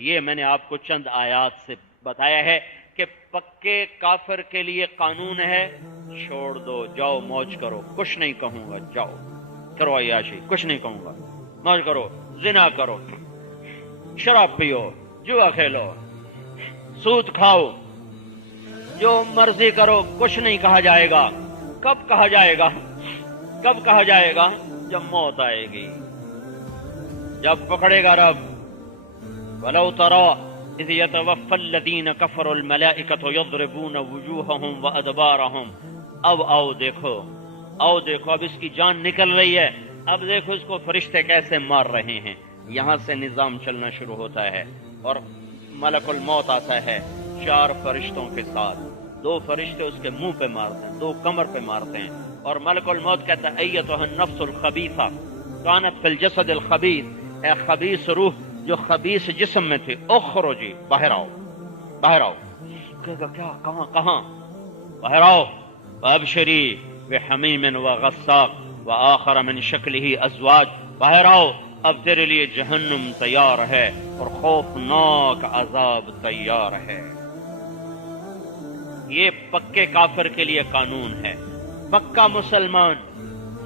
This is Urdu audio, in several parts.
یہ میں نے آپ کو چند آیات سے بتایا ہے کہ پکے کافر کے لیے قانون ہے، چھوڑ دو، جاؤ موج کرو، کچھ نہیں کہوں گا، جاؤ کرو عیاشی، کچھ نہیں کہوں گا، موج کرو، زنا کرو، شراب پیو، جوا کھیلو، سود کھاؤ، جو مرضی کرو، کچھ نہیں کہا جائے گا۔ کب کہا جائے گا؟ کب کہا جائے گا؟ جب موت آئے گی، جب پکڑے گا رب۔ وَلَوْ تَرَى إِذْ يَتَوَفَّى الَّذِينَ كَفَرُوا الْمَلَائِكَةُ يَضْرِبُونَ وُجُوهَهُمْ وَأَدْبَارَهُمْ۔ اب آؤ دیکھو، اب اس کی جان نکل رہی ہے، اب دیکھو اس کو فرشتے کیسے مار رہے ہیں۔ یہاں سے نظام چلنا شروع ہوتا ہے اور ملک الموت آتا ہے 4 فرشتوں کے ساتھ۔ 2 فرشتے اس کے منہ پہ مارتے ہیں، 2 کمر پہ مارتے ہیں، اور ملک الموت کہتا ہے ایتھا النفس الخبیثہ کانت فی الجسد الخبیث، اے خبیث روح جو خبیث جسم میں تھی، اخرجی، باہر آؤ، باہر آؤ۔ کہے گا کیا؟ کہاں؟ باہر آؤ، وابشری بحمیم وغساق وآخر من شکلہ ازواج، باہر آؤ، اب تیرے لیے جہنم تیار ہے اور خوفناک عذاب تیار ہے۔ یہ پکے کافر کے لیے قانون ہے۔ پکا مسلمان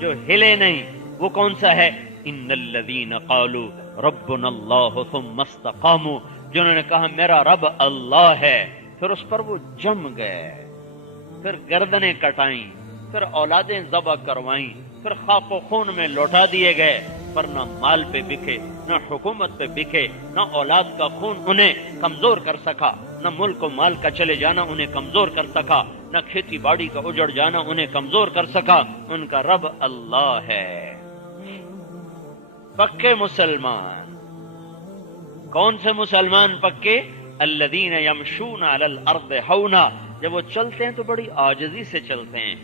جو ہلے نہیں وہ کون سا ہے؟ ان الذین قالوا ربنا اللہ ثم استقاموا، جنہوں نے کہا میرا رب اللہ ہے، پھر اس پر وہ جم گئے، پھر گردنیں کٹائیں، پھر اولادیں ذبح کروائیں، پھر خاک و خون میں لوٹا دیے گئے، پر نہ مال پہ بکے، نہ حکومت پہ بکے، نہ اولاد کا خون انہیں کمزور کر سکا، نہ ملک و مال کا چلے جانا انہیں کمزور کر سکا، نہ کھیتی باڑی کا اجڑ جانا انہیں کمزور کر سکا۔ ان کا رب اللہ ہے۔ پکے مسلمان کون سے مسلمان پکے؟ الذین یمشون علی الارض ہونا، جب وہ چلتے ہیں تو بڑی عاجزی سے چلتے ہیں۔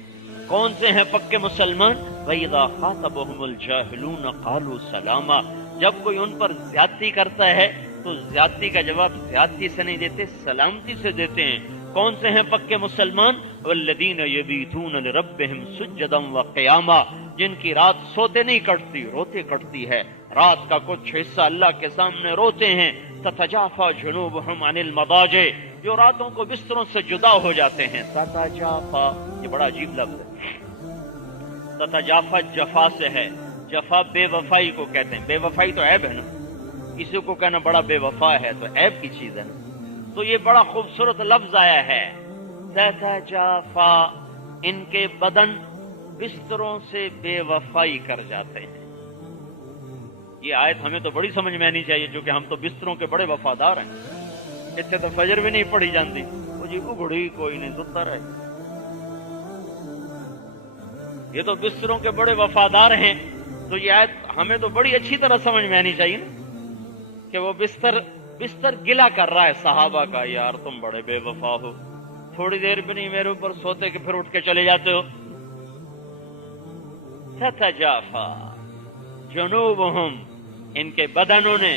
کون سے ہیں پکے مسلمان؟ وَإِذَا خَاطَبَهُمُ الْجَاهِلُونَ قَالُوا سَلَامًا، جب کوئی ان پر زیادتی کرتا ہے تو زیادتی کا جواب زیادتی سے نہیں دیتے، سلامتی سے دیتے ہیں۔ کون سے ہیں پکے مسلمان؟ وَالَّذِينَ يَبِيتُونَ لِرَبِّهِمْ سُجَّدًا وَقِيَامًا، جن کی رات سوتے نہیں کٹتی، روتے کٹتی ہے، رات کا کچھ حصہ اللہ کے سامنے روتے ہیں۔ تتجافا جنوبہم عن المضاجع، جو راتوں کو بستروں سے جدا ہو جاتے ہیں۔ تتجافا، یہ بڑا عجیب لفظ ہے۔ تتجافا جفا سے ہے، جفا بے وفائی کو کہتے ہیں۔ بے وفائی تو عیب ہے نا، کسی کو کہنا بڑا بے وفا ہے تو عیب کی چیز ہے نا، تو یہ بڑا خوبصورت لفظ آیا ہے۔ تتجافا، ان کے بدن بستروں سے بے وفائی کر جاتے ہیں۔ یہ آیت ہمیں تو بڑی سمجھ میں آنی چاہیے، جو کہ ہم تو بستروں کے بڑے وفادار ہیں۔ اتنے تو فجر بھی نہیں پڑھی جانتی، وہ جی اگڑی کوئی نہیں ستا رہے۔ یہ تو بستروں کے بڑے وفادار ہیں، تو یہ آیت ہمیں تو بڑی اچھی طرح سمجھ میں آنی چاہیے نا، کہ وہ بستر گلا کر رہا ہے صحابہ کا، یار تم بڑے بے وفا ہو، تھوڑی دیر بھی نہیں میرے اوپر سوتے کہ پھر اٹھ کے چلے جاتے ہو۔ تتجافا جنوبہم، ان کے بدنوں نے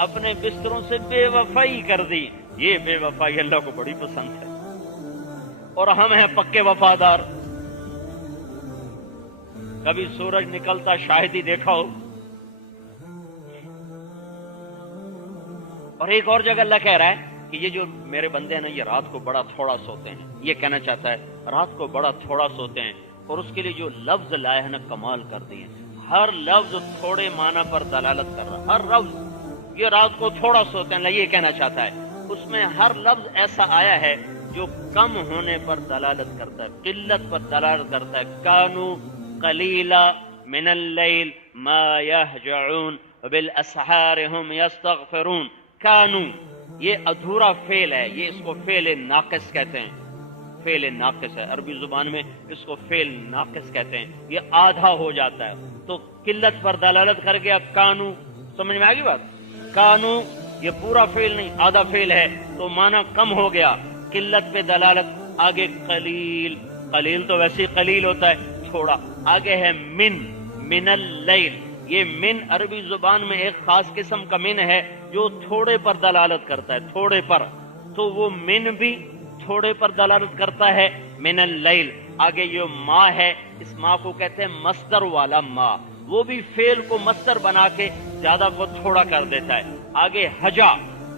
اپنے بستروں سے بے وفائی کر دی۔ یہ بے وفائی اللہ کو بڑی پسند ہے، اور ہم ہیں پکے وفادار۔ کبھی سورج نکلتا شاہدی دیکھا ہو؟ اور ایک اور جگہ اللہ کہہ رہا ہے کہ یہ جو میرے بندے ہیں نا، یہ رات کو بڑا تھوڑا سوتے ہیں۔ یہ کہنا چاہتا ہے رات کو بڑا تھوڑا سوتے ہیں، اور اس کے لیے جو لفظ لائے ہیں نا کمال کر دیے۔ ہر لفظ تھوڑے معنی پر دلالت کر رہا ہے، ہر لفظ۔ یہ رات کو تھوڑا سوتے ہیں، یہ کہنا چاہتا ہے اس میں ہر لفظ ایسا آیا ہے جو کم ہونے پر دلالت کرتا ہے، قلت پر دلالت کرتا ہے۔ کانو قلیلا من اللیل ما یہجعون وبالاسحار ہم یستغفرون۔ کانو، یہ ادھورا فعل ہے، یہ اس کو فعل ناقص کہتے ہیں۔ فعل ناقص ہے عربی زبان میں، اس کو فعل ناقص کہتے ہیں، یہ آدھا ہو جاتا ہے تو قلت پر دلالت کر کے اب کانو، سمجھ میں آ گئی بات؟ کانو یہ پورا فعل نہیں، آدھا فعل ہے تو معنی کم ہو گیا، قلت پہ دلالت۔ آگے قلیل، قلیل تو ویسے ہی قلیل ہوتا ہے تھوڑا، آگے ہے من اللیل۔ یہ من عربی زبان میں ایک خاص قسم کا من ہے جو تھوڑے پر دلالت کرتا ہے، تھوڑے پر، تو وہ من بھی تھوڑے پر دلالت کرتا ہے، من اللیل۔ آگے یہ ما ہے، اس ما کو کہتے ہیں مصدر والا ما، وہ بھی فعل کو مصدر بنا کے زیادہ کو تھوڑا کر دیتا ہے۔ آگے حجا،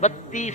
32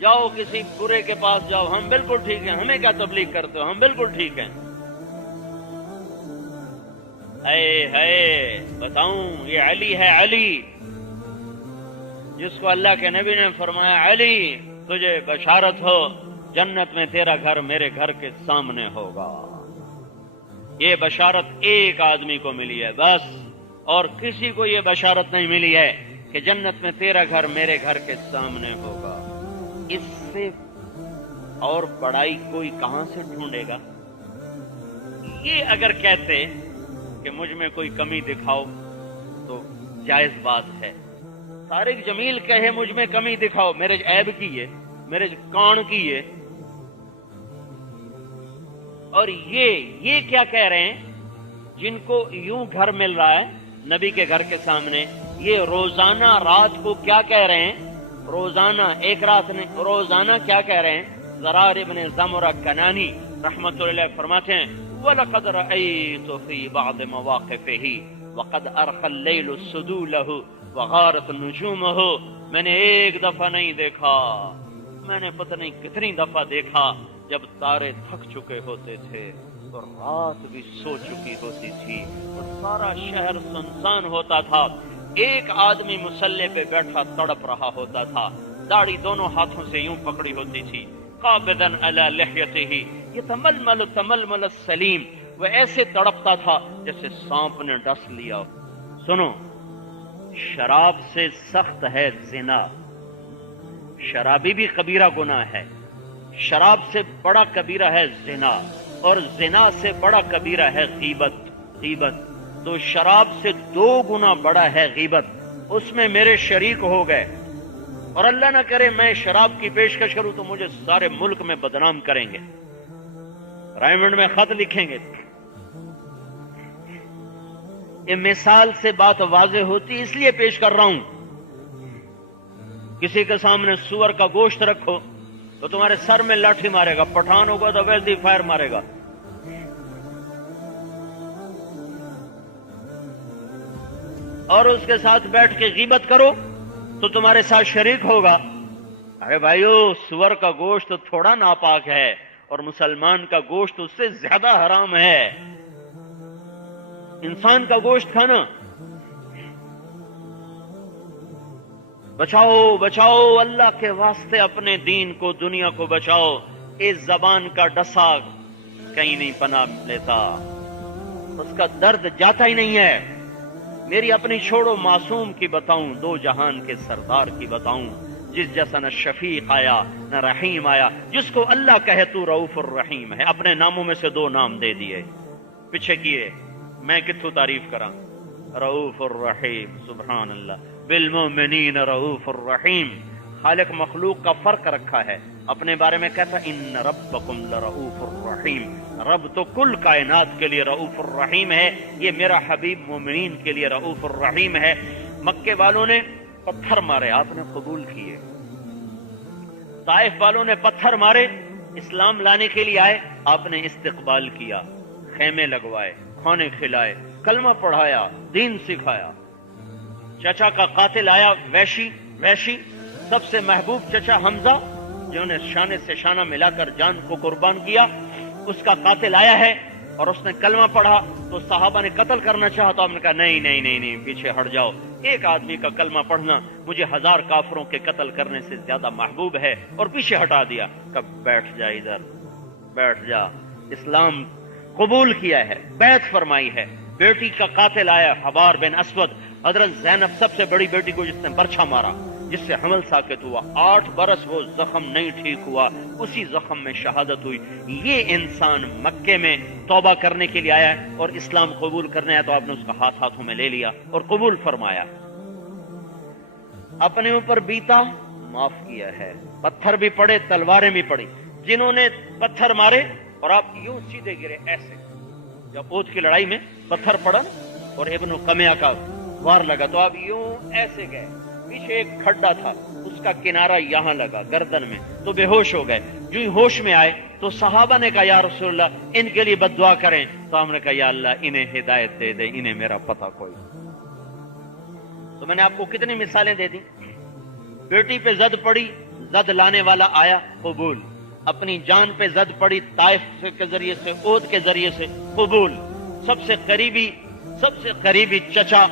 جاؤ کسی برے کے پاس جاؤ، ہم بالکل ٹھیک ہیں، ہمیں کیا تبلیغ کرتے ہو، ہم بالکل ٹھیک ہیں۔ اے بتاؤں، یہ علی ہے، علی جس کو اللہ کے نبی نے فرمایا علی تجھے بشارت ہو، جنت میں تیرا گھر میرے گھر کے سامنے ہوگا۔ یہ بشارت ایک آدمی کو ملی ہے بس، اور کسی کو یہ بشارت نہیں ملی ہے کہ جنت میں تیرا گھر میرے گھر کے سامنے ہوگا۔ اس سے اور بڑائی کوئی کہاں سے ڈھونڈے گا؟ یہ اگر کہتے کہ مجھ میں کوئی کمی دکھاؤ تو جائز بات ہے۔ طارق جمیل کہے مجھ میں کمی دکھاؤ، میرے عیب کی ہے، میرے کان کی ہے، اور یہ کیا کہہ رہے ہیں؟ جن کو یوں گھر مل رہا ہے نبی کے گھر کے سامنے، یہ روزانہ رات کو کیا کہہ رہے ہیں؟ روزانہ ایک رات نے روزانہ کیا کہہ رہے ہیں؟ زرار ابن زمرہ کنانی رحمت اللہ علیہ فرماتے ہیں وَلَقَدْ رَأَيْتُ فِي بَعْضِ مَوَاقِفِهِ وَقَدْ أَرْخَى اللَّيْلُ السُّدُولَهُ وَغَارَتْ نُجُومُهُ۔ میں نے ایک دفعہ نہیں دیکھا، میں نے پتہ نہیں کتنی دفعہ دیکھا جب تارے تھک چکے ہوتے تھے اور رات بھی سو چکی ہوتی تھی اور سارا شہر سنسان ہوتا تھا، ایک آدمی مسلح پہ بیٹھا تڑپ رہا ہوتا تھا، داڑھی دونوں ہاتھوں سے یوں پکڑی ہوتی تھی، قابضاً علی لحیتہ یتململ تململ السلیم، وہ ایسے تڑپتا تھا جیسے سانپ نے ڈس لیا۔ سنو، شراب سے سخت ہے زنا، شرابی بھی کبیرہ گناہ ہے، شراب سے بڑا کبیرہ ہے زنا، اور زنا سے بڑا کبیرہ ہے غیبت، تو شراب سے 2 گنا بڑا ہے غیبت، اس میں میرے شریک ہو گئے، اور اللہ نہ کرے میں شراب کی پیشکش کروں تو مجھے سارے ملک میں بدنام کریں گے، رائمنڈ میں خط لکھیں گے۔ یہ مثال سے بات واضح ہوتی اس لیے پیش کر رہا ہوں۔ کسی کے سامنے سور کا گوشت رکھو تو تمہارے سر میں لاٹھی مارے گا، پٹھان ہوگا تو ویسے ہی فائر مارے گا۔ اور اس کے ساتھ بیٹھ کے غیبت کرو تو تمہارے ساتھ شریک ہوگا۔ ارے بھائیو، سور کا گوشت تھوڑا ناپاک ہے اور مسلمان کا گوشت اس سے زیادہ حرام ہے۔ انسان کا گوشت کھانا بچاؤ، بچاؤ اللہ کے واسطے، اپنے دین کو، دنیا کو بچاؤ۔ اس زبان کا ڈسا کہیں نہیں پناہ لیتا، اس کا درد جاتا ہی نہیں ہے۔ میری اپنی چھوڑو معصوم کی بتاؤں، 2 جہان کے سردار کی بتاؤں، جس جیسا نہ شفیق آیا نہ رحیم آیا، جس کو اللہ کہے تو رؤوف الرحیم ہے، اپنے ناموں میں سے 2 نام دے دیے، پیچھے کیے، میں کتوں تعریف کراں؟ رؤوف الرحیم، سبحان اللہ، بالمؤمنین رؤوف الرحیم۔ خالق مخلوق کا فرق رکھا ہے، اپنے بارے میں کہتا ان ربکم لرؤوف الرحیم، رب تو کل کائنات کے لیے رؤوف الرحیم ہے، یہ میرا حبیب مومنین کے لیے رؤوف الرحیم ہے۔ مکے والوں نے پتھر مارے، آپ نے قبول کیے، طائف والوں نے پتھر مارے، اسلام لانے کے لیے آئے، آپ نے استقبال کیا، خیمے لگوائے، کھانے کھلائے، کلمہ پڑھایا، دین سکھایا۔ چچا کا قاتل آیا، ویشی، سب سے محبوب چچا حمزہ جنہوں نے شانے سے شانہ ملا کر جان کو قربان کیا، اس کا قاتل آیا ہے اور اس نے کلمہ پڑھا تو صحابہ نے قتل کرنا چاہا تو آپ نے کہا نہیں، پیچھے ہٹ جاؤ، ایک آدمی کا کلمہ پڑھنا مجھے 1000 کافروں کے قتل کرنے سے زیادہ محبوب ہے، اور پیچھے ہٹا دیا۔ کب بیٹھ جا، ادھر بیٹھ جا، اسلام قبول کیا ہے، بیعت فرمائی ہے۔ بیٹی کا قاتل آیا، حبار بن اسود، حضرت زینب سب سے بڑی بیٹی کو جس نے برچھا مارا، جس سے حمل ساکت ہوا، 8 برس وہ زخم نہیں ٹھیک ہوا، اسی زخم میں شہادت ہوئی۔ یہ انسان مکے میں توبہ کرنے کے لیے آیا اور اسلام قبول کرنے آیا تو آپ نے اس کا ہاتھوں میں لے لیا اور قبول فرمایا، اپنے اوپر بیتا، معاف کیا ہے۔ پتھر بھی پڑے، تلواریں بھی پڑی، جنہوں نے پتھر مارے اور آپ یوں سیدھے گرے ایسے، جب احد کی لڑائی میں پتھر پڑا اور ابن قمیہ کا وار لگا تو آپ یوں ایسے گئے، پیچھے ایک کھڈا تھا، اس کا کنارہ یہاں لگا گردن میں، تو بے ہوش ہو گئے۔ جو ہی ہوش میں آئے تو صحابہ نے کہا یا رسول اللہ ان کے لیے بد دعا کریں، تو ہم نے کہا یا اللہ انہیں ہدایت دے دے، انہیں میرا پتہ کوئی۔ تو میں نے آپ کو کتنی مثالیں دے دی۔ بیٹی پہ زد پڑی، زد لانے والا آیا قبول، اپنی جان پہ زد پڑی طائف کے ذریعے سے، احد کے ذریعے سے قبول، سب سے قریبی چچا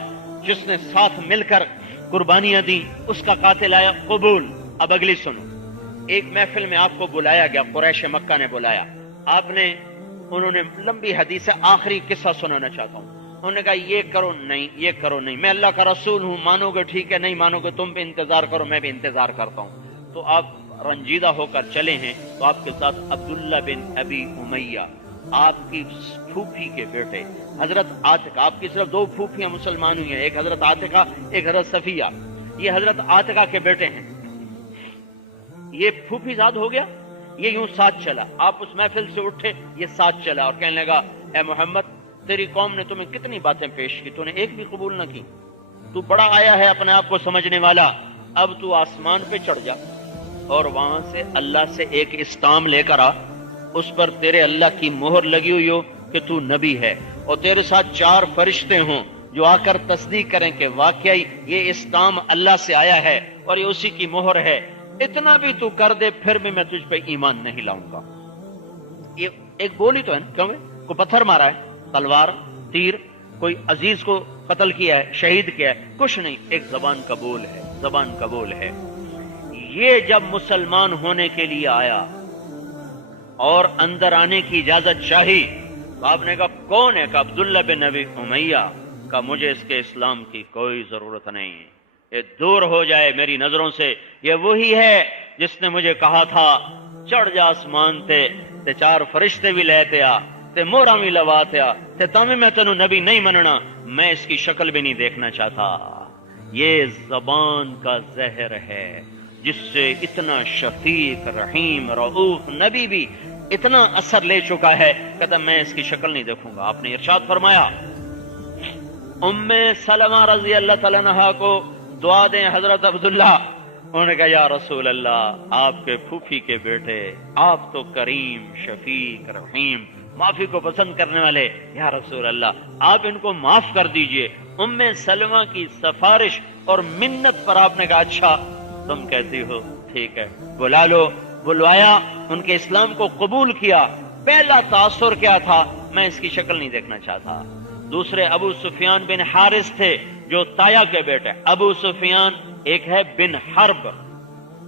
جس نے ساتھ مل کر قربانیاں دی اس کا قاتل آیا قبول۔ اب اگلی سنو، ایک محفل میں آپ کو بلایا گیا، قریش مکہ نے بلایا، انہوں نے لمبی حدیث ہے، آخری قصہ سنانا چاہتا ہوں۔ انہوں نے کہا یہ کرو نہیں، یہ کرو نہیں، میں اللہ کا رسول ہوں، مانو گے ٹھیک ہے، نہیں مانو گے تم بھی انتظار کرو، میں بھی انتظار کرتا ہوں۔ تو آپ رنجیدہ ہو کر چلے ہیں، تو آپ کے ساتھ عبداللہ بن ابی امیہ، آپ کی پھوپھی کے بیٹے حضرت عاتقہ، آپ کی صرف 2 پھوپھیاں مسلمان ہوئی ہیں، ایک حضرت عاتقہ ایک حضرت صفیہ، یہ حضرت عاتقہ کے بیٹے ہیں۔ یہ پھوپھی زاد ہو گیا، یہ یوں ساتھ چلا، آپ اس محفل سے اٹھے، یہ ساتھ چلا اور کہنے لگا اے محمد تیری قوم نے تمہیں کتنی باتیں پیش کی، تو نے ایک بھی قبول نہ کی، تو بڑا آیا ہے اپنے آپ کو سمجھنے والا، اب تو آسمان پہ چڑھ جا اور وہاں سے اللہ سے ایک اسٹام لے کر آ، اس پر تیرے اللہ کی مہر لگی ہوئی ہو کہ تو نبی ہے، اور تیرے ساتھ 4 فرشتے ہوں جو آ کر تصدیق کریں کہ واقعی یہ اسٹام اللہ سے آیا ہے اور یہ اسی کی مہر ہے، اتنا بھی تو کر دے پھر بھی میں تجھ پہ ایمان نہیں لاؤں گا۔ یہ ایک بولی تو ہے نا، کیوں کوئی پتھر مارا ہے، تلوار تیر، کوئی عزیز کو قتل کیا ہے، شہید کیا ہے، کچھ نہیں، ایک زبان قبول ہے، زبان قبول ہے۔ یہ جب مسلمان ہونے کے لیے آیا اور اندر آنے کی اجازت چاہی تو آپ نے کہا کون ہے؟ کہ عبداللہ بن ابی امیہ، کہ مجھے اس کے اسلام کی کوئی ضرورت نہیں، یہ دور ہو جائے میری نظروں سے، یہ وہی ہے جس نے مجھے کہا تھا چڑھ جا آسمان تے 4 فرشتے بھی لیتے آ تے مورا بھی لواتے آ تے تمہیں میں تینوں نبی نہیں مننا، میں اس کی شکل بھی نہیں دیکھنا چاہتا۔ یہ زبان کا زہر ہے جس سے اتنا شفیق رحیم رؤوف نبی بھی اتنا اثر لے چکا ہے، کہتا میں اس کی شکل نہیں دیکھوں گا۔ آپ نے ارشاد فرمایا ام سلمہ رضی اللہ تعالیٰ عنہا کو دعا دیں حضرت عبداللہ، انہوں نے کہا یا رسول اللہ آپ کے پھوپھی کے بیٹے، آپ تو کریم شفیق رحیم معافی کو پسند کرنے والے، یا رسول اللہ آپ ان کو معاف کر دیجئے۔ ام سلمہ کی سفارش اور منت پر آپ نے کہا اچھا تم کہتی ہو ٹھیک ہے، بلا لو۔ بلوایا، ان کے اسلام کو قبول کیا۔ پہلا تاثر کیا تھا؟ میں اس کی شکل نہیں دیکھنا چاہتا۔ دوسرے ابو سفیان بن حارث تھے جو تایا کے بیٹے، ابو سفیان ایک ہے بن حرب،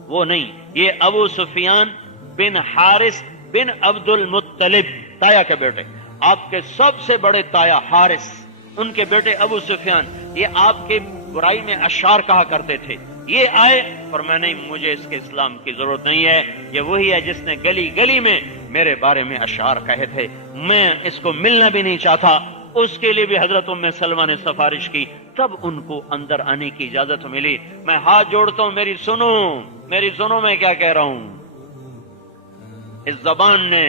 وہ نہیں، یہ ابو سفیان بن حارث بن عبد المطلب، تایا کے بیٹے، آپ کے سب سے بڑے تایا حارث، ان کے بیٹے ابو سفیان، یہ آپ کے برائی میں اشعار کہا کرتے تھے۔ یہ آئے اور میں نہیں، مجھے اس کے اسلام کی ضرورت نہیں ہے، یہ وہی ہے جس نے گلی گلی میں میرے بارے میں اشعار کہے تھے، میں اس کو ملنا بھی نہیں چاہتا۔ اس کے لیے بھی حضرت ام سلمہ نے سفارش کی، تب ان کو اندر آنے کی اجازت ملی۔ میں ہاتھ جوڑتا ہوں، میری سنو میں کیا کہہ رہا ہوں۔ اس زبان نے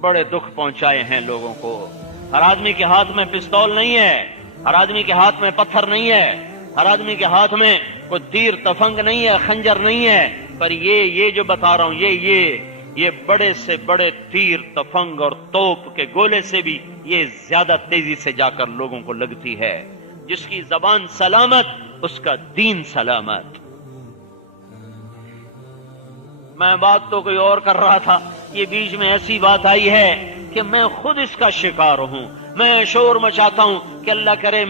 بڑے دکھ پہنچائے ہیں لوگوں کو۔ ہر آدمی کے ہاتھ میں پستول نہیں ہے، ہر آدمی کے ہاتھ میں پتھر نہیں ہے، ہر آدمی کے ہاتھ میں کوئی تیر تفنگ نہیں ہے، خنجر نہیں ہے، پر یہ جو بتا رہا ہوں یہ بڑے سے بڑے تیر تفنگ اور توپ کے گولے سے بھی یہ زیادہ تیزی سے جا کر لوگوں کو لگتی ہے۔ جس کی زبان سلامت اس کا دین سلامت۔ میں بات تو کوئی اور کر رہا تھا، یہ بیچ میں ایسی بات آئی ہے کہ میں خود اس کا شکار ہوں۔ میں شور مچاتا ہوں کہ اللہ کرے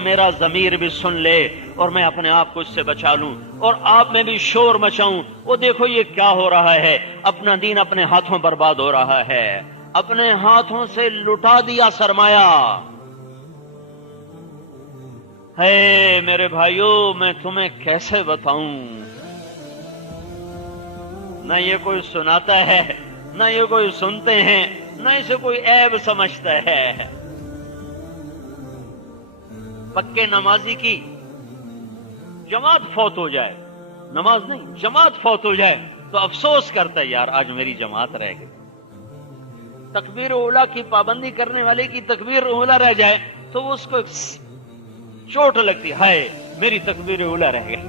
میرا ضمیر بھی سن لے اور میں اپنے آپ کو اس سے بچا لوں، اور آپ میں بھی شور مچاؤں۔ وہ دیکھو یہ کیا ہو رہا ہے، اپنا دین اپنے ہاتھوں برباد ہو رہا ہے، اپنے ہاتھوں سے لٹا دیا سرمایہ۔ ہے میرے بھائیوں، میں تمہیں کیسے بتاؤں، نہ یہ کوئی سناتا ہے، نہ یہ کوئی سنتے ہیں، نہ اسے کوئی عیب سمجھتا ہے۔ پکے نمازی کی جماعت فوت ہو جائے، نماز نہیں جماعت فوت ہو جائے تو افسوس کرتا ہے یار آج میری جماعت رہ گئی۔ تکبیر اولا کی پابندی کرنے والے کی تکبیر اولا رہ جائے تو اس کو چوٹ لگتی ہے، میری تکبیر اولا رہ گئی۔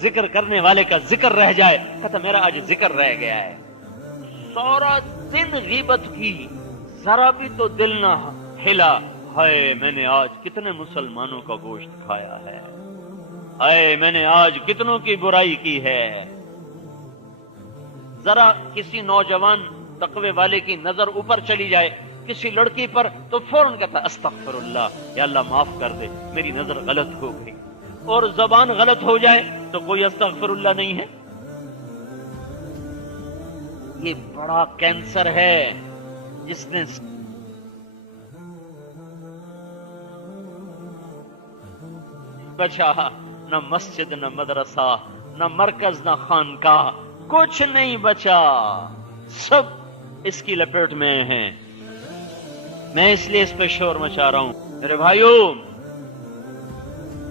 ذکر کرنے والے کا ذکر رہ جائے، کہتا میرا آج ذکر رہ گیا ہے۔ سارا دن غیبت کی، ذرا بھی تو دل نہ ہلا، ہائے میں نے آج کتنے مسلمانوں کا گوشت کھایا ہے۔ اے میں نے آج کتنوں کی برائی کی ہے۔ ذرا کسی نوجوان تقوی والے کی نظر اوپر چلی جائے کسی لڑکی پر تو فوراً کہتا استغفر اللہ، یا اللہ معاف کر دے میری نظر غلط ہو گئی، اور زبان غلط ہو جائے تو کوئی استغفر اللہ نہیں ہے۔ یہ بڑا کینسر ہے جس نے بچا، نہ مسجد نہ مدرسہ نہ مرکز نہ خانقاہ، کچھ نہیں بچا، سب اس کی لپیٹ میں ہیں۔ میں اس لیے اس پہ شور مچا رہا ہوں۔ میرے بھائیوں،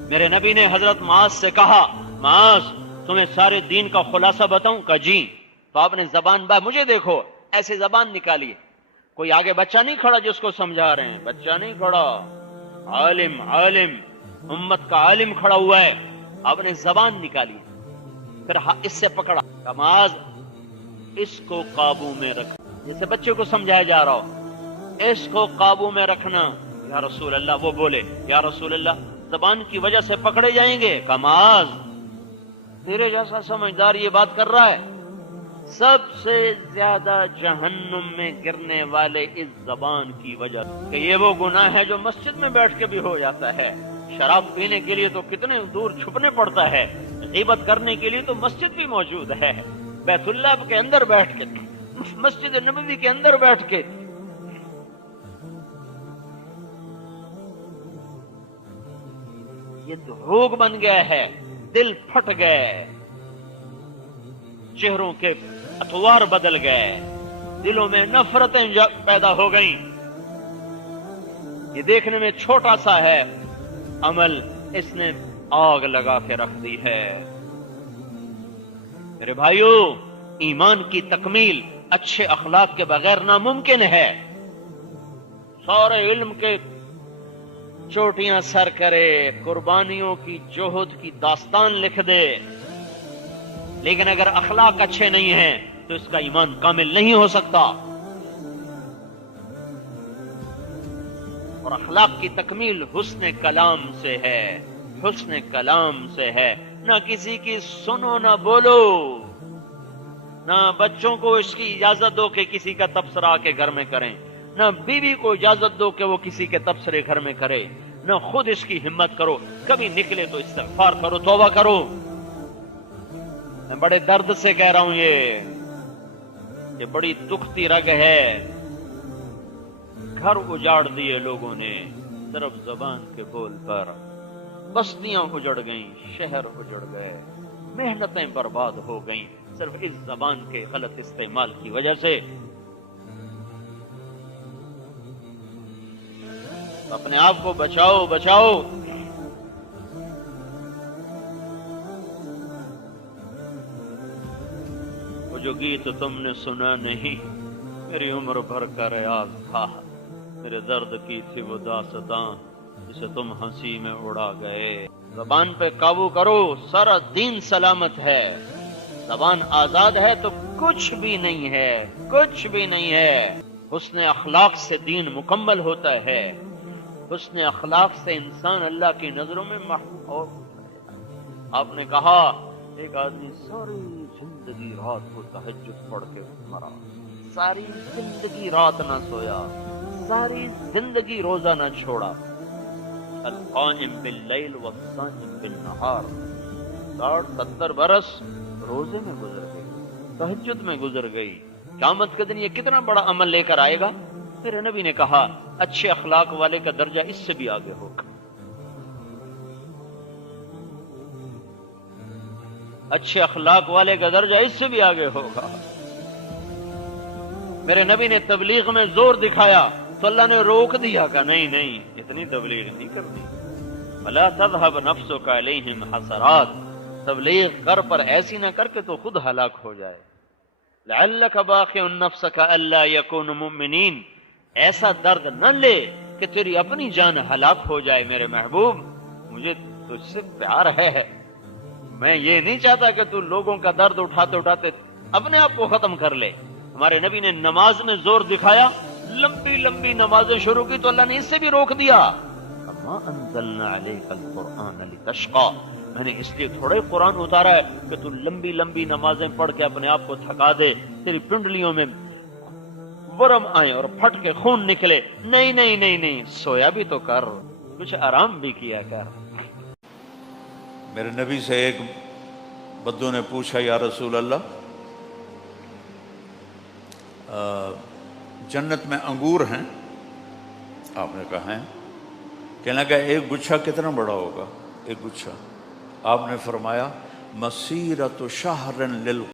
میرے نبی نے حضرت معاذ سے کہا معاذ تمہیں سارے دین کا خلاصہ بتاؤں؟ کہا جی۔ تو آپ نے زبان مجھے دیکھو ایسے زبان نکالی، کوئی آگے بچہ نہیں کھڑا جس کو سمجھا رہے ہیں، بچہ نہیں کھڑا، عالم عالم امت کا عالم کھڑا ہوا ہے، آپ نے زبان نکالی، پھر اس سے پکڑا، کہا معاذ اس کو قابو میں رکھ، جیسے بچے کو سمجھایا جا رہا ہو، اس کو قابو میں رکھنا۔ یا رسول اللہ، وہ بولے یا رسول اللہ زبان کی وجہ سے پکڑے جائیں گے؟ کہا معاذ تیرے جیسا سمجھدار یہ بات کر رہا ہے، سب سے زیادہ جہنم میں گرنے والے اس زبان کی وجہ کہ یہ وہ گناہ ہے جو مسجد میں بیٹھ کے بھی ہو جاتا ہے، شراب پینے کے لیے تو کتنے دور چھپنے پڑتا ہے، غیبت کرنے کے لیے تو مسجد بھی موجود ہے، بیت اللہ کے اندر بیٹھ کے، مسجد نبوی کے اندر بیٹھ کے یہ روگ بن گیا ہے، دل پھٹ گئے، چہروں کے اطوار بدل گئے، دلوں میں نفرتیں پیدا ہو گئیں۔ یہ دیکھنے میں چھوٹا سا ہے، عمل اس نے آگ لگا کے رکھ دی ہے۔ میرے بھائیوں، ایمان کی تکمیل اچھے اخلاق کے بغیر ناممکن ہے۔ سارے علم کے چوٹیاں سر کرے، قربانیوں کی جوہد کی داستان لکھ دے، لیکن اگر اخلاق اچھے نہیں ہیں تو اس کا ایمان کامل نہیں ہو سکتا۔ اور اخلاق کی تکمیل حسن کلام سے ہے، حسن کلام سے ہے، نہ کسی کی سنو نہ بولو، نہ بچوں کو اس کی اجازت دو کہ کسی کا تبصرہ آ کے گھر میں کریں، نہ بیوی کو اجازت دو کہ وہ کسی کے تبصرے گھر میں کرے، نہ خود اس کی ہمت کرو، کبھی نکلے تو استغفار کرو، توبہ کرو۔ میں بڑے درد سے کہہ رہا ہوں، یہ بڑی دکھتی رگ ہے، گھر اجاڑ دیے لوگوں نے صرف زبان کے بول پر، بستیاں اجڑ گئیں، شہر اجڑ گئے، محنتیں برباد ہو گئیں صرف اس زبان کے غلط استعمال کی وجہ سے۔ اپنے آپ کو بچاؤ بچاؤ۔ وہ جو گیت تم نے سنا نہیں میری عمر بھر کا ریاض تھا، میرے درد کی تھی وہ داستاں جسے تم ہنسی میں اڑا گئے۔ زبان پہ قابو کرو، سارا دین سلامت ہے۔ زبان آزاد ہے تو کچھ بھی نہیں ہے، کچھ بھی نہیں ہے۔ حسن اخلاق سے دین مکمل ہوتا ہے، حسن اخلاق سے انسان اللہ کی نظروں میں محبوب ہو۔ آپ نے کہا ایک آدمی ساری زندگی رات کو تہجد پڑھ کے مرا، ساری زندگی رات نہ سویا، ساری زندگی روزہ نہ چھوڑا، القائم باللیل والصائم بالنہار، 60-70 برس روزے میں گزر گئی، تہجد میں گزر گئی۔ قیامت کے دن یہ کتنا بڑا عمل لے کر آئے گا؟ پھر نبی نے کہا اچھے اخلاق والے کا درجہ اس سے بھی آگے ہوگا، اچھے اخلاق والے کا درجہ اس سے بھی آگے ہوگا۔ میرے نبی نے تبلیغ میں زور دکھایا تو اللہ نے روک دیا، کہ نہیں نہیں اتنی تبلیغ نہیں کرنی، وَلَا تَذْهَبْ نَفْسُكَ عَلَيْهِمْ حَسَرَاتٍ، تبلیغ کر پر ایسی نہ کر کے تو خود ہلاک ہو جائے۔ لَعَلَّكَ بَاخِعٌ نَفْسَكَ أَلَّا يَكُونُوا مُؤْمِنِينَ، ایسا درد نہ لے کہ تیری اپنی جان ہلاک ہو جائے۔ میرے محبوب، مجھے تجھ سے پیار ہے، میں یہ نہیں چاہتا کہ تو لوگوں کا درد اٹھاتے اٹھاتے اپنے آپ کو ختم کر لے۔ ہمارے نبی نے نماز میں زور دکھایا، لمبی لمبی نمازیں شروع کی تو اللہ نے اس سے بھی روک دیا، مَا أَنزَلْنَا عَلَيْكَ الْقُرْآنَ لِتَشْقَى، میں نے اس لیے تھوڑا ہی قرآن اتارا ہے کہ تو لمبی لمبی نمازیں پڑھ کے اپنے آپ کو تھکا دے، تیری پنڈلیوں میں ورم آئے اور پھٹ کے خون نکلے. نہیں نہیں نہیں نہیں، سویا بھی تو کر، کچھ آرام بھی کیا کر. میرے نبی سے ایک بدو نے پوچھا، یا رسول اللہ، جنت میں انگور ہیں؟ آپ نے کہا ہیں. کہنے لگا ایک گچھا کتنا بڑا ہوگا؟ ایک گچھا. آپ نے فرمایا مسیرۃ شہر